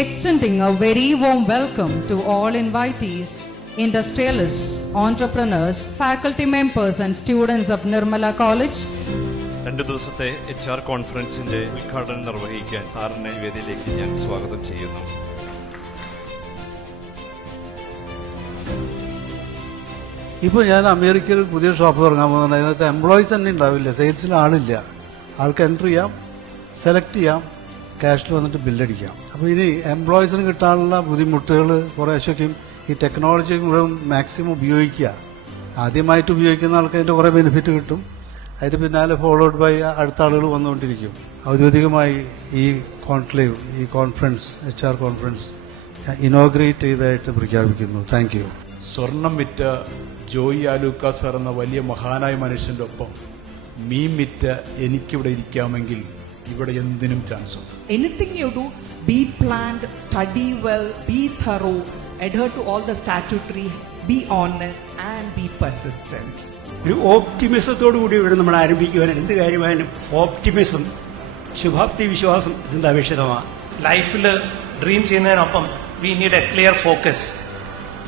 extending a very warm welcome to all invitees, industrialists, entrepreneurs, faculty members and students of Nirmala College. 2 ദിവസത്തെ HR കോൺഫറൻസിന്റെ ഉദ്ഘാടനം നിർവഹിക്കാൻ സാറിനെ വേദിയിലേക്ക് ഞാൻ സ്വാഗതം ചെയ്യുന്നു. ഇപ്പോൾ ഞാൻ അമേരിക്കയിൽ പുതിയ ഷോപ്പ് തുടങ്ങാൻ പോകുന്നുണ്ട്. അതിനകത്ത് എംപ്ലോയീസ് തന്നെ ഉണ്ടാവില്ല, സെയിൽസിൽ ആളില്ല. ആൾക്ക് എൻട്രി ചെയ്യാം, സെലക്ട് ചെയ്യാം, ക്യാഷിൽ വന്നിട്ട് ബില്ലടിക്കാം. അപ്പോൾ ഇനി എംപ്ലോയീസിന് കിട്ടാനുള്ള ബുദ്ധിമുട്ടുകൾ കുറേശ്ശൊക്കെയും ഈ ടെക്നോളജി മുഴുവൻ മാക്സിമം ഉപയോഗിക്കുക. ആദ്യമായിട്ട് ഉപയോഗിക്കുന്ന ആൾക്ക് അതിൻ്റെ കുറേ ബെനിഫിറ്റ് കിട്ടും. അതിന് പിന്നാലെ ഫോളോഡ് ബൈ അടുത്ത ആളുകൾ വന്നുകൊണ്ടിരിക്കും. ഔദ്യോഗികമായി ഈ കോൺക്ലേവ്, ഈ കോൺഫറൻസ്, HR കോൺഫറൻസ് ഇനോഗ്രേറ്റ് ചെയ്തതായിട്ട് പ്രഖ്യാപിക്കുന്നു. Thank you. സ്വർണം വിറ്റ ജോയി ആലൂക്ക സാർ എന്ന വലിയ മഹാനായ മനുഷ്യൻ്റെ ഒപ്പം മീൻ വിറ്റ് എനിക്കിവിടെ ഇരിക്കാമെങ്കിൽ ഇവിടെ എന്തിനും ചാൻസ് ഉണ്ട്. Anything you do, be planned, study well, be thorough, adhere to all the statutory, be honest and be persistent. ഒരു ഓപ്റ്റിമിസത്തോടു കൂടി ഇവിടെ നമ്മൾ ആരംഭിക്കുവാൻ എന്ത് കാര്യമായാലും ഓപ്റ്റിമിസം, ശുഭാപ്തി വിശ്വാസം ഇതിൻ്റെ അപേക്ഷിതമാണ്. ലൈഫിൽ ഡ്രീം ചെയ്യുന്നതിനൊപ്പം we need a clear focus.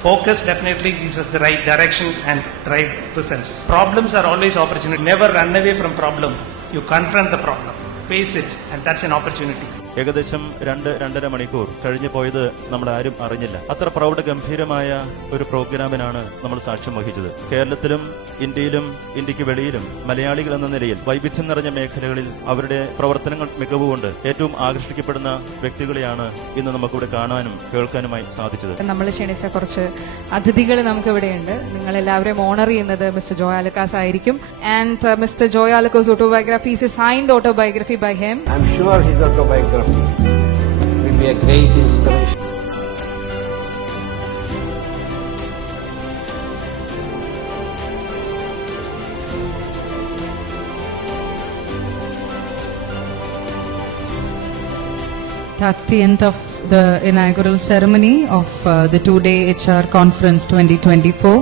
Focus definitely gives us the right direction and right results. Problems are always opportunity. Never run away from problem. You confront the problem, face it, and that's an opportunity. ഏകദേശം 2-2.5 മണിക്കൂർ കഴിഞ്ഞു പോയത് നമ്മൾ ആരും അറിഞ്ഞില്ല. അത്ര പ്രൗഢഗംഭീരമായ ഒരു പ്രോഗ്രാമിനാണ് നമ്മൾ സാക്ഷ്യം വഹിച്ചത്. കേരളത്തിലും ഇന്ത്യയിലും ഇന്ത്യക്ക് വെളിയിലും മലയാളികൾ എന്ന നിലയിൽ വൈവിധ്യം നിറഞ്ഞ മേഖലകളിൽ അവരുടെ പ്രവർത്തനങ്ങൾ മികവുകൊണ്ട് ഏറ്റവും ആകർഷിക്കപ്പെടുന്ന വ്യക്തികളെയാണ് ഇന്ന് നമുക്കിവിടെ കാണാനും കേൾക്കാനുമായി സാധിച്ചത്. നമ്മൾ ക്ഷണിച്ച കുറച്ച് അതിഥികൾ നമുക്ക് ഇവിടെയുണ്ട്. നിങ്ങൾ എല്ലാവരെയും ഓണർ ചെയ്യുന്നത് മിസ്റ്റർ ജോയ് ആലുക്കാസ് ആയിരിക്കും. And mister Joy Alukkas autobiography is a signed autobiography by him. I'm sure his autobiography will be a great inspiration. That's the end of the inaugural ceremony of the 2-day HR conference 2024.